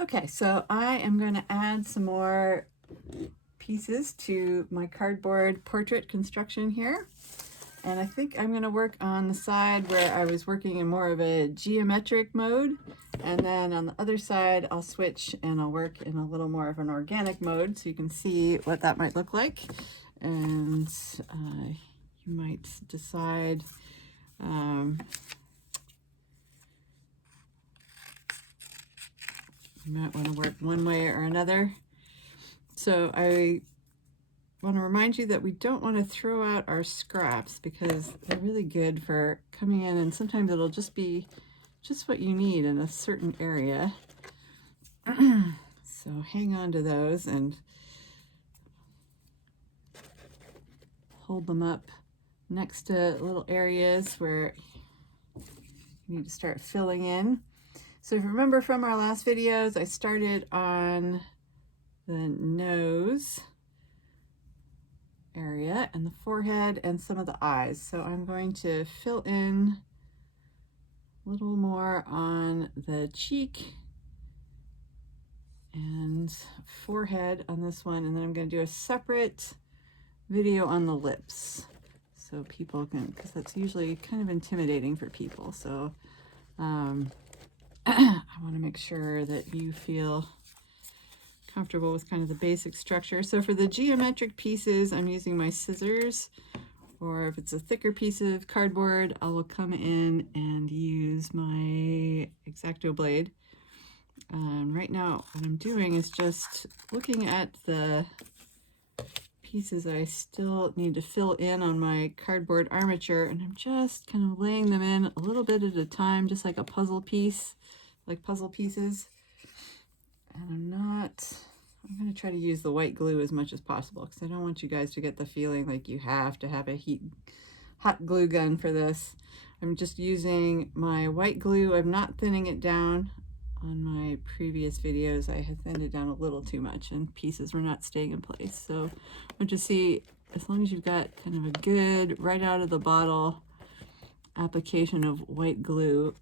Okay, so I am going to add some more pieces to my cardboard portrait construction here. And I think I'm going to work on the side where I was working in more of a geometric mode. And then on the other side, I'll switch and I'll work in a little more of an organic mode so you can see what that might look like. And you might decide you might want to work one way or another. So I want to remind you that we don't want to throw out our scraps because they're really good for coming in, and sometimes it'll just be just what you need in a certain area. So hang on to those and hold them up next to little areas where you need to start filling in. So if you remember from our last videos, I started on the nose area and the forehead and some of the eyes. So I'm going to fill in a little more on the cheek and forehead on this one, and then I'm going to do a separate video on the lips so people can, because that's usually kind of intimidating for people. So I want to make sure that you feel comfortable with kind of the basic structure. So for the geometric pieces, I'm using my scissors, or if it's a thicker piece of cardboard, I will come in and use my X-Acto blade. Right now, what I'm doing is just looking at the pieces I still need to fill in on my cardboard armature, and I'm just kind of laying them in a little bit at a time, just like a puzzle piece, like puzzle pieces. And I'm going to try to use the white glue as much as possible because I don't want you guys to get the feeling like you have to have a hot glue gun for this. I'm just using my white glue. I'm not thinning it down. On my previous videos, I had thinned it down a little too much and pieces were not staying in place. So I want you to see, as long as you've got kind of a good, right out of the bottle application of white glue,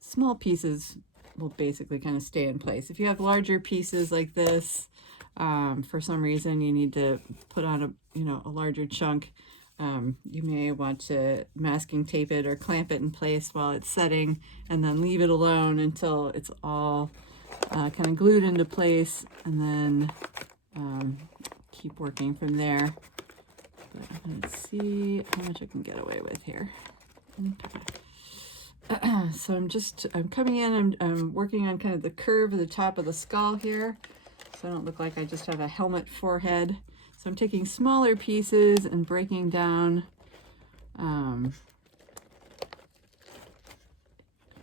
small pieces will basically kind of stay in place. If you have larger pieces like this, for some reason you need to put on a larger chunk, you may want to masking tape it or clamp it in place while it's setting and then leave it alone until it's all kind of glued into place, and then keep working from there. But let's see how much I can get away with here. Okay. So I'm coming in, I'm working on kind of the curve of the top of the skull here, so I don't look like I just have a helmet forehead. So I'm taking smaller pieces and breaking down,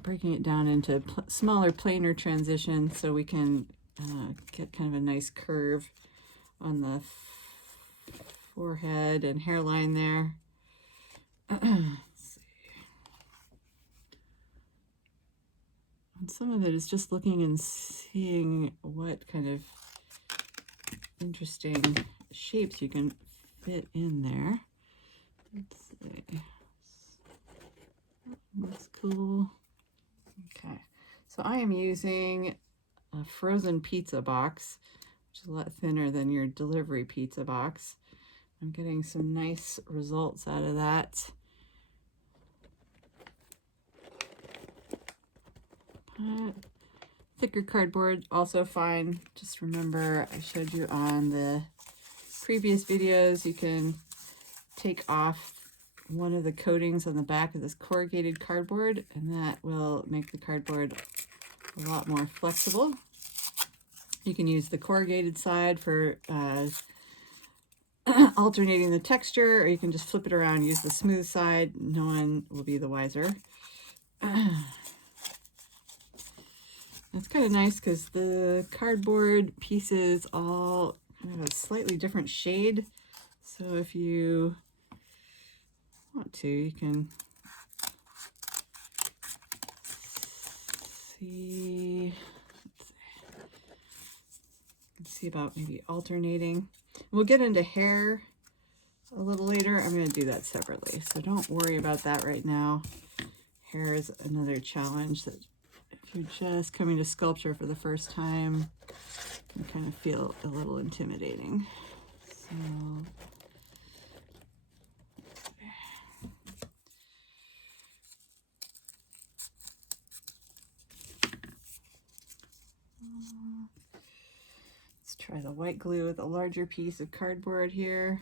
breaking it down into smaller planar transitions so we can get kind of a nice curve on the forehead and hairline there. And some of it is just looking and seeing what kind of interesting shapes you can fit in there. Let's see. Looks cool. Okay, so I am using a frozen pizza box, which is a lot thinner than your delivery pizza box. I'm getting some nice results out of that. Thicker cardboard, also fine. Just remember, I showed you on the previous videos, you can take off one of the coatings on the back of this corrugated cardboard, and that will make the cardboard a lot more flexible. You can use the corrugated side for alternating the texture, or you can just flip it around, use the smooth side. No one will be the wiser. It's kind of nice because the cardboard pieces all have a slightly different shade. So if you want to, you can see, about maybe alternating. We'll get into hair a little later. I'm going to do that separately, so don't worry about that right now. Hair is another challenge that if you're just coming to sculpture for the first time, you kind of feel a little intimidating. So let's try the white glue with a larger piece of cardboard here.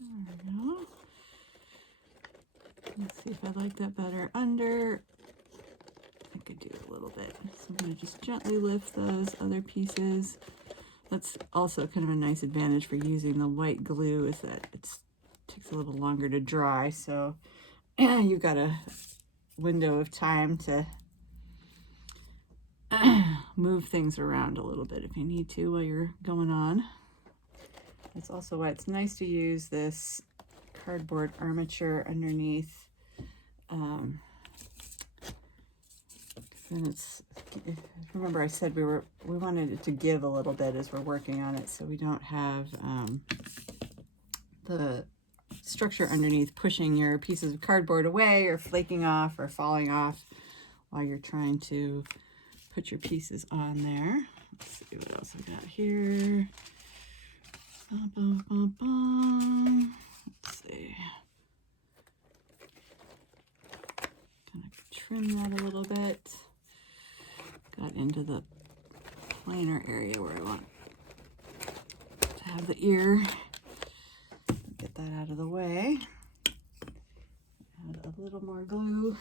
There we go. Let's see if I like that better under. I could do a little bit. So I'm going to just gently lift those other pieces. That's also kind of a nice advantage for using the white glue, is that it takes a little longer to dry. So you've got a window of time to move things around a little bit if you need to while you're going on. That's also why it's nice to use this cardboard armature underneath. And it's, remember I said we wanted it to give a little bit as we're working on it, so we don't have the structure underneath pushing your pieces of cardboard away or flaking off or falling off while you're trying to put your pieces on there. Let's see what else we got here. Let's see. Kind of trim that a little bit. Got into the plainer area where I want to have the ear. Get that out of the way. Add a little more glue.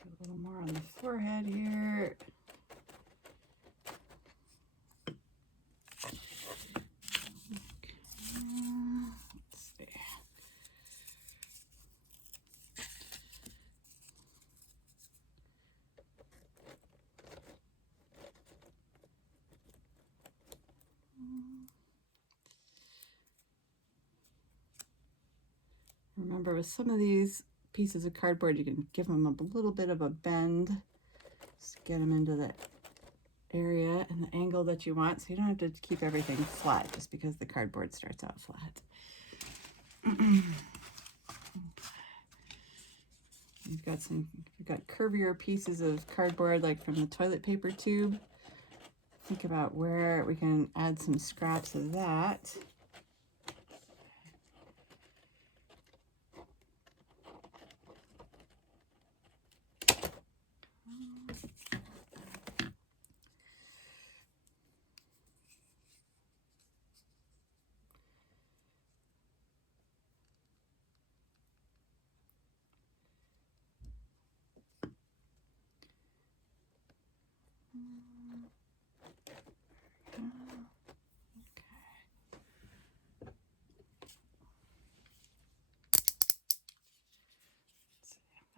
Do a little more on the forehead here. Let's see. Remember, with some of these pieces of cardboard, you can give them a little bit of a bend, just get them into the area and the angle that you want, so you don't have to keep everything flat just because the cardboard starts out flat. You've got curvier pieces of cardboard, like from the toilet paper tube. Think about where we can add some scraps of that.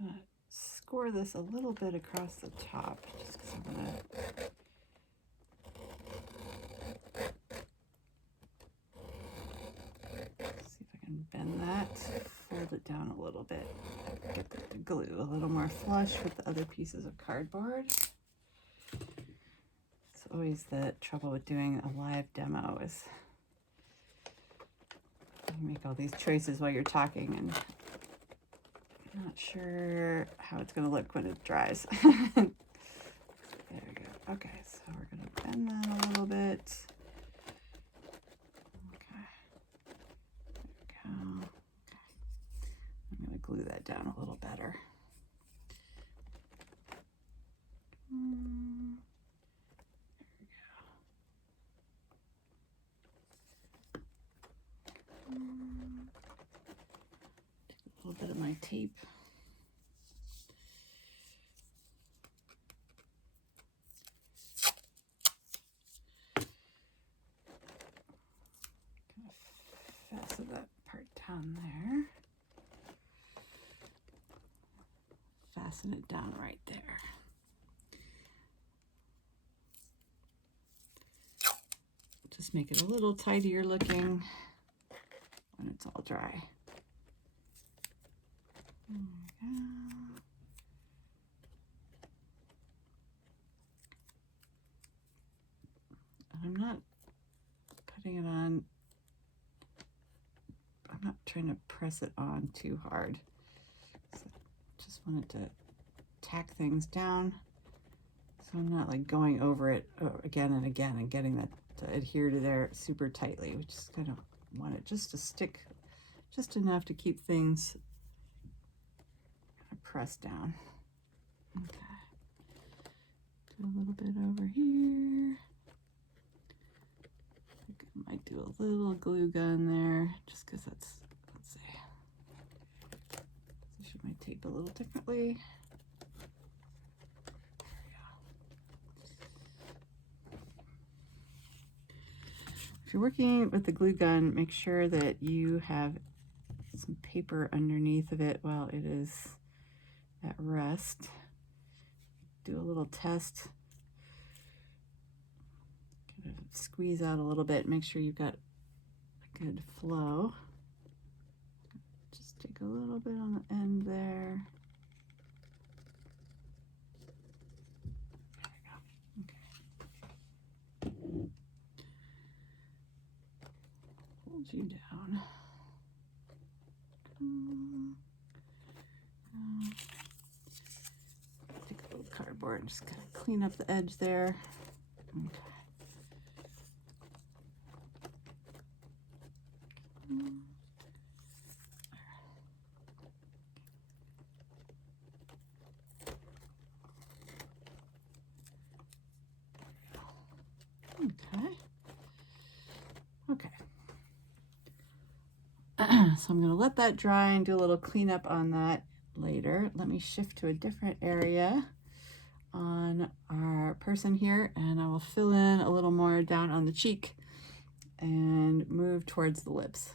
I'm gonna score this a little bit across the top, just because I'm gonna see if I can bend that, fold it down a little bit, get the glue a little more flush with the other pieces of cardboard. It's always the trouble with doing a live demo is you make all these choices while you're talking and I'm not sure how it's going to look when it dries. There we go. Okay, so we're going to bend that a little bit. Okay. There we go. Okay. I'm going to glue that down a little better. little bit of my tape. Fasten that part down there. Fasten it down right there. Just make it a little tidier looking when it's all dry. There we go. And I'm not putting it on, I'm not trying to press it on too hard. So just wanted to tack things down so I'm not like going over it again and again and getting that to adhere to there super tightly. We just kind of want it just to stick just enough to keep things pressed down. Okay. Do a little bit over here. I think I might do a little glue gun there just because that's, let's see. I should my tape a little differently. If you're working with the glue gun, make sure that you have some paper underneath of it while it is at rest. Do a little test. Kind of squeeze out a little bit. Make sure you've got a good flow. Just take a little bit on the end there. There we go. Okay. Hold you down. Take a little cardboard and just kind of clean up the edge there. Okay. Okay. Okay. So I'm going to let that dry and do a little cleanup on that later. Let me shift to a different area on our person here, and I will fill in a little more down on the cheek and move towards the lips.